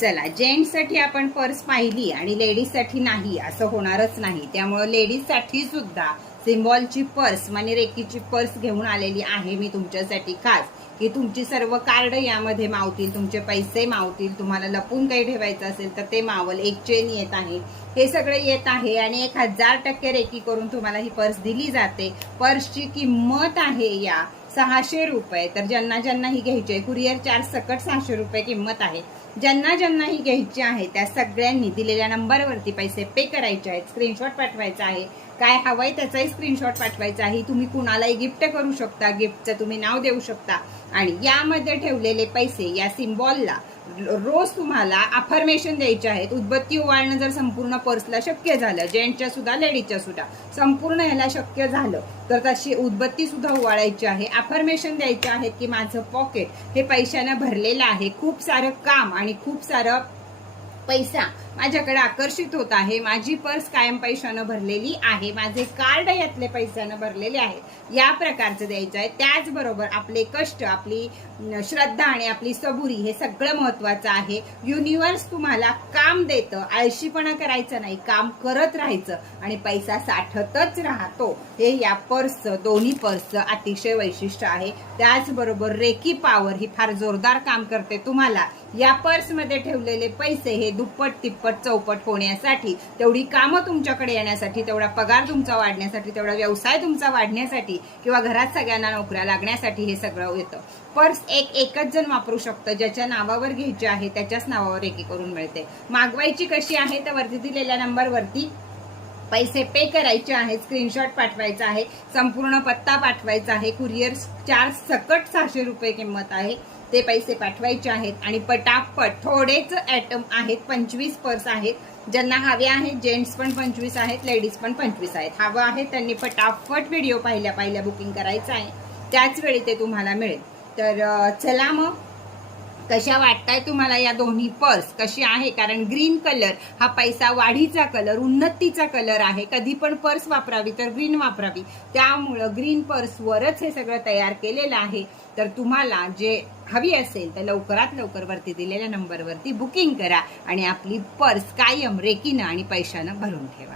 चला, जेंट्ससाठी आपण पर्स पाहिली आणि लेडीजसाठी नाही असं होणारच नाही. त्यामुळे लेडीजसाठी सुद्धा सिम्बॉलची पर्स म्हणजे रेकीची पर्स घेऊन आलेली आहे मी तुमच्यासाठी खास, की तुमची सर्व कार्ड यामध्ये मावतील, तुमचे पैसे मावतील, तुम्हाला लपून काही ठेवायचं असेल तर ते मावल. एक चेन येत आहे, हे सगळं येत आहे आणि 1000% रेकी करून तुम्हाला ही पर्स दिली जाते. पर्सची किंमत आहे या 600 रुपये. तर ज्यांना ज्यांना ही घ्यायची आहे, कुरिअर चार्ज सकट 600 रुपये किंमत आहे. ज्यांना ज्यांना ही घ्यायची आहे त्या सगळ्यांनी दिलेल्या नंबरवरती पैसे पे करायचे आहेत, स्क्रीनशॉट पाठवायचा आहे. काय हवंय त्याचाही स्क्रीनशॉट पाठवायचा आहे. तुम्ही कुणालाही गिफ्ट करू शकता, गिफ्टचं तुम्ही नाव देऊ शकता. आणि यामध्ये ठेवलेले पैसे या सिम्बॉलला रोज तुम्हाला अफर्मेशन द्यायचे आहेत. उदबत्ती ओवाळणं जर संपूर्ण पर्सला शक्य झालं, जेंट्सच्या सुद्धा लेडीजच्या सुद्धा संपूर्ण ह्याला शक्य झालं तर तशी उदबत्ती सुद्धा ओवाळायची आहे. अफर्मेशन द्यायचे आहेत की माझं पॉकेट हे पैशानं भरलेलं आहे, खूप सारं काम आणि खूप सारं पैसा माझ्याकडे आकर्षित होत आहे, माझी पर्स कायम पैशानं भरलेली आहे, माझे कार्ड यातले पैशानं भरलेले आहेत, या प्रकारचं द्यायचं आहे. त्याचबरोबर आपले कष्ट, आपली श्रद्धा आणि आपली सबुरी हे सगळं महत्वाचं आहे. युनिव्हर्स तुम्हाला काम देतं, आळशीपणा करायचं नाही, काम करत राहायचं आणि पैसा साठतच राहतो. हे या पर्सचं, दोन्ही पर्सचं अतिशय वैशिष्ट्य आहे. त्याचबरोबर रेकी पॉवर ही फार जोरदार काम करते. तुम्हाला या पर्समध्ये ठेवलेले पैसे हे दुप्पट तिप्पट चौपट होण्यासाठी, तेवढी कामं तुमच्याकडे येण्यासाठी, तेवढा पगार तुमचा वाढण्यासाठी, तेवढा व्यवसाय तुमचा वाढण्यासाठी किंवा घरात सगळ्यांना नोकऱ्या लागण्यासाठी हे सगळं येतं. पर्स एकच जण वापरू शकतं, ज्याच्या नावावर घ्यायची आहे त्याच्याच नावावर रेकी करून मिळते. मागवायची कशी आहे तर वरती दिलेल्या नंबरवरती पैसे पे करायचे आहेत, स्क्रीनशॉट पाठवायचा आहे, संपूर्ण पत्ता पाठवायचा आहे. कुरिअर चार्ज सकट 600 रुपये किंमत आहे, ते पैसे पाठवायचे आहेत. आणि पटापट थोडेच ॲटम आहेत, 25 पर्स आहेत. ज्यांना हवे आहेत, जेंट्स पण 25 आहेत, लेडीज पण 25 आहेत. हवं आहे त्यांनी फटाफट व्हिडिओ पाहिल्या बुकिंग करायचं आहे, त्याच वेळी ते तुम्हाला मिळेल. तर चला मग, कशा वाटताय तुम्हाला या दोन्ही पर्स, कशी आहे? कारण ग्रीन कलर हा पैसा वाढीचा कलर, उन्नतीचा कलर आहे. कधी पण पर्स वापरावी तर ग्रीन वापरावी, त्यामुळं ग्रीन पर्सवरच हे सगळं तयार केलेलं आहे. तर तुम्हाला जे हवी असेल तर लवकरात लवकर वरती दिलेल्या नंबरवरती बुकिंग करा आणि आपली पर्स कायम रेकीनं आणि पैशानं भरून ठेवा.